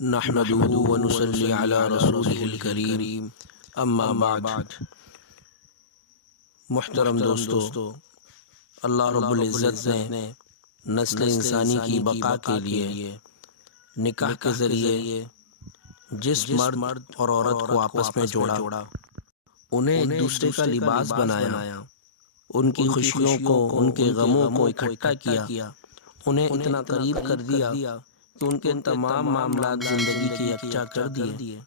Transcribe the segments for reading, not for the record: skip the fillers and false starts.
نحمده ونصلي على رسوله الكريم اما بعد۔ محترم دوستو، اللہ رب العزت نے نسل انسانی کی بقا کے لیے نکاح کے ذریعے جس مرد اور عورت کو آپس میں جوڑا، انہیں ایک دوسرے کا لباس بنایا، ان کی خوشیوں کو، ان کے غموں کو اکٹھا کیا، انہیں اتنا قریب کر دیا کہ ان کے تمام معاملات زندگی کے یکجا کر دیے۔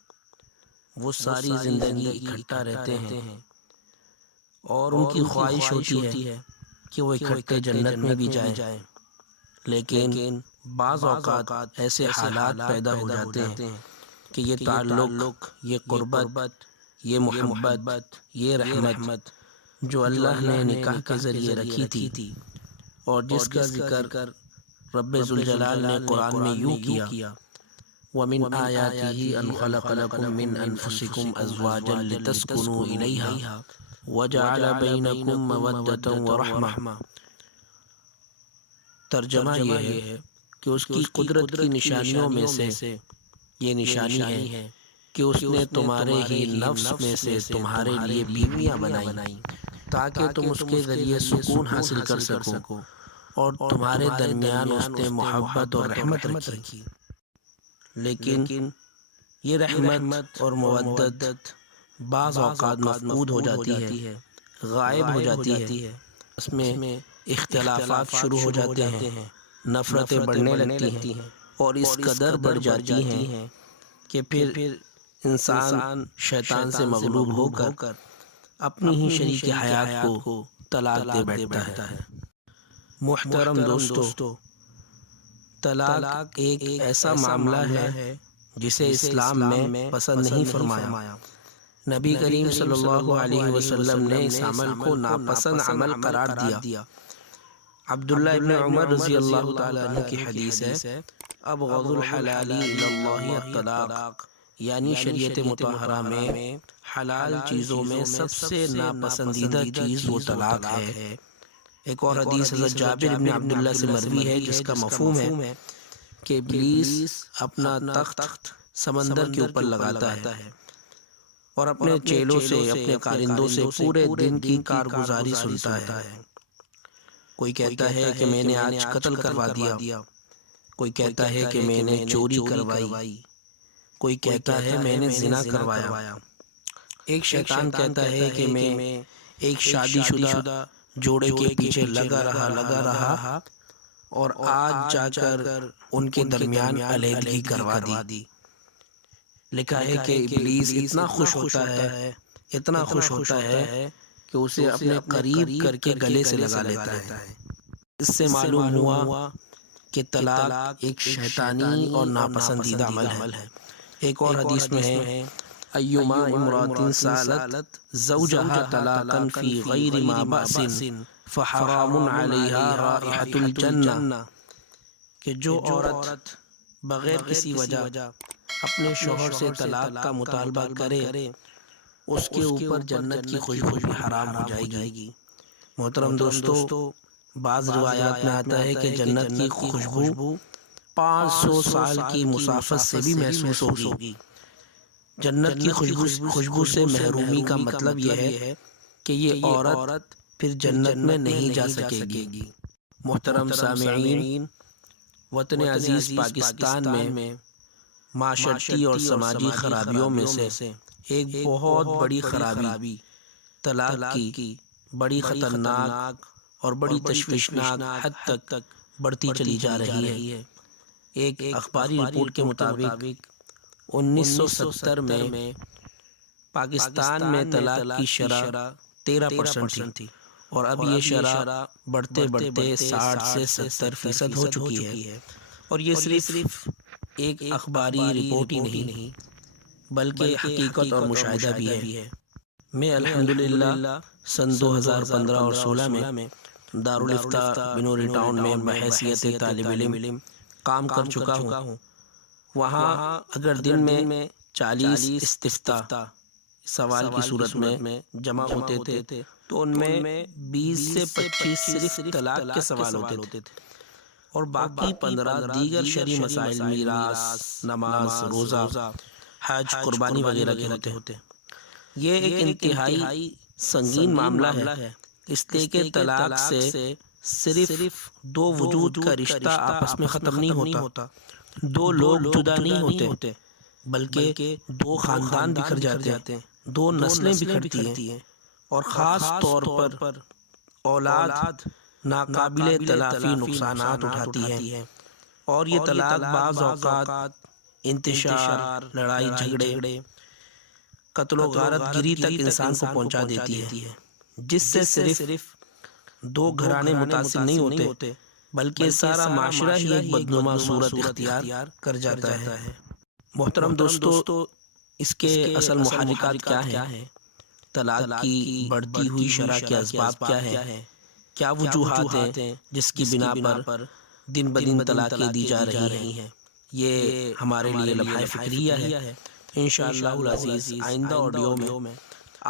وہ ساری زندگی اکٹھا رہتے ہیں اور ان کی خواہش ہوتی ہے کہ وہ اکٹھے جنت میں بھی جائیں، لیکن بعض اوقات ایسے حالات پیدا ہو جاتے ہیں کہ یہ تعلق، یہ قربت، یہ محبت، یہ رحمت جو اللہ نے نکاح کے ذریعے رکھی تھی اور جس کا ذکر رب ذوالجلال نے قرآن میں یوں کیا، وَمِنْ آيَاتِهِ أَنْ خَلَقَ لَكُم مِّنْ أَنفُسِكُمْ أَزْوَاجًا لِتَسْكُنُوا إِلَيْهَا وَجَعَلَ بَيْنَكُم مَّوَدَّةً وَرَحْمَةً۔ ترجمہ یہ ہے کہ اس کی قدرت کی نشانیوں میں سے یہ نشانی ہے کہ اس نے تمہارے ہی نفس میں سے تمہارے لیے بیویاں بنائیں تاکہ تم اس کے ذریعے سکون حاصل کر سکو، اور تمہارے درمیان اس نے محبت اور رحمت رکھی۔ لیکن یہ رحمت اور مودت بعض اوقات مفقود ہو جاتی ہے، غائب ہو جاتی ہے، اس میں اختلافات شروع ہو جاتے ہیں، نفرتیں بڑھنے لگتی ہیں اور اس قدر بڑھ جاتی ہیں کہ پھر انسان شیطان سے مغلوب ہو کر اپنی ہی شریک حیات کو طلاق دے بیٹھتا ہے۔ محترم دوستو، طلاق ایک ایسا معاملہ ہے جسے اسلام میں پسند نہیں فرمایا۔ نبی کریم صلی اللہ علیہ وسلم نے اس عمل کو ناپسند عمل قرار دیا۔ عبداللہ ابن عمر رضی اللہ تعالیٰ عنہ کی حدیث ہے، ابغض الحلال الی اللہ الطلاق، یعنی شریعت مطہرہ میں حلال چیزوں میں سب سے ناپسندیدہ چیز وہ طلاق ہے۔ ایک اور حدیث حضرت جابر بن عبداللہ سے مروی ہے جس کا مفہوم ہے کہ ابلیس اپنا تخت سمندر کے اوپر لگاتا ہے اور اپنے چیلوں سے، اپنے کارندوں سے پورے دن کی کارگزاری سنتا ہے۔ کوئی کہتا ہے کہ میں نے آج قتل کروا دیا، کوئی کہتا ہے کہ میں نے چوری کروائی، کوئی کہتا ہے میں نے زنا کروایا۔ ایک شیطان کہتا ہے کہ میں ایک شادی شدہ جوڑے کے پیچھے لگا رہا اور آج جا کر ان کے درمیان علیحدگی کروا دی۔ لکھا ہے کہ ابلیس اتنا خوش ہوتا ہے کہ اسے اپنے قریب کر کے گلے سے لگا لیتا ہے۔ اس سے معلوم ہوا کہ طلاق ایک شیطانی اور ناپسندیدہ عمل ہے۔ ایک اور حدیث میں ہے، ایما امرأۃ سالت زوجہا طلاقا فی غیر ما بأس فحرام علیہا رائحۃ الجنہ، کہ جو عورت بغیر کسی وجہ اپنے شوہر سے طلاق کا مطالبہ کرے اس کے اوپر جنت کی خوشبو بھی حرام ہو جائے گی۔ محترم دوستو، بعض روایات میں آتا ہے کہ جنت کی خوشبو 500 سال کی مسافت سے بھی محسوس ہوگی۔ جنت کی خوشبو سے محرومی کا مطلب یہ ہے کہ یہ عورت پھر جنت میں نہیں جا سکے گی۔ محترم سامعین، وطن عزیز پاکستان میں معاشرتی اور سماجی خرابیوں میں سے ایک بہت بڑی خرابی طلاق کی بڑی خطرناک اور بڑی تشویشناک حد تک بڑھتی چلی جا رہی ہے۔ ایک اخباری رپورٹ کے مطابق 1970 میں پاکستان میں طلاق کی شرح 13% تھی اور اب یہ شرح بڑھتے 60 سے 70% ہو چکی ہے۔ اور یہ صرف ایک اخباری رپورٹ ہی نہیں بلکہ حقیقت اور مشاہدہ بھی ہے۔ میں الحمدللہ سن 2015 اور 16 میں دارالافتاء بنوری ٹاؤن میں بحیثیت طالب علم کام کر چکا ہوں۔ وہاں اگر دن میں 40 استفتاء سوال کی صورت میں جمع ہوتے تھے تو ان میں 20 سے 25 صرف طلاق کے سوال ہوتے تھے، اور باقی 15 دیگر شرعی مسائل میراث، نماز، روزہ، حج، قربانی وغیرہ کے ہوتے ہیں۔ یہ ایک انتہائی سنگین معاملہ ہے، اس لیے کہ طلاق سے صرف دو وجود کا رشتہ آپس میں ختم نہیں ہوتا، دو لوگ جدا نہیں ہوتے، بلکہ دو خاندان بکھر جاتے ہیں، دو نسلیں بکھرتی ہیں، اور خاص طور پر اولاد ناقابل تلافی نقصانات اٹھاتی ہے، اور یہ طلاق بعض اوقات انتشار، لڑائی جھگڑے، قتل و غارت گری تک انسان کو پہنچا دیتی ہے، جس سے صرف دو گھرانے متاثر نہیں ہوتے بلکہ سارا معاشرہ ہی ایک بدنما صورت اختیار کر جاتا ہے۔ محترم دوستو، اس کے اصل محرکات کیا ہیں؟ طلاق کی بڑھتی ہوئی شرح کے اسباب کیا ہیں؟ کیا وجوہات ہیں جس کی بنا پر دن بدن طلاقیں دی جا رہی ہیں؟ یہ ہمارے لیے لمحہ فکریہ ہے۔ انشاءاللہ العزیز آئندہ آڈیو میں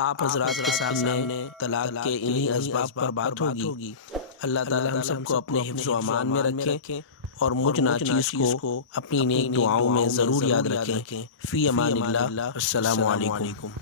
آپ حضرات کے سامنے طلاق کے انہی اسباب پر بات ہوگی۔ اللہ تعالی ہم سب کو اپنے حفظ و امان میں رکھیں، اور مجھ ناچیز کو اپنی نیک دعاؤں میں ضرور یاد رکھیں۔ فی امان اللہ، السلام علیکم۔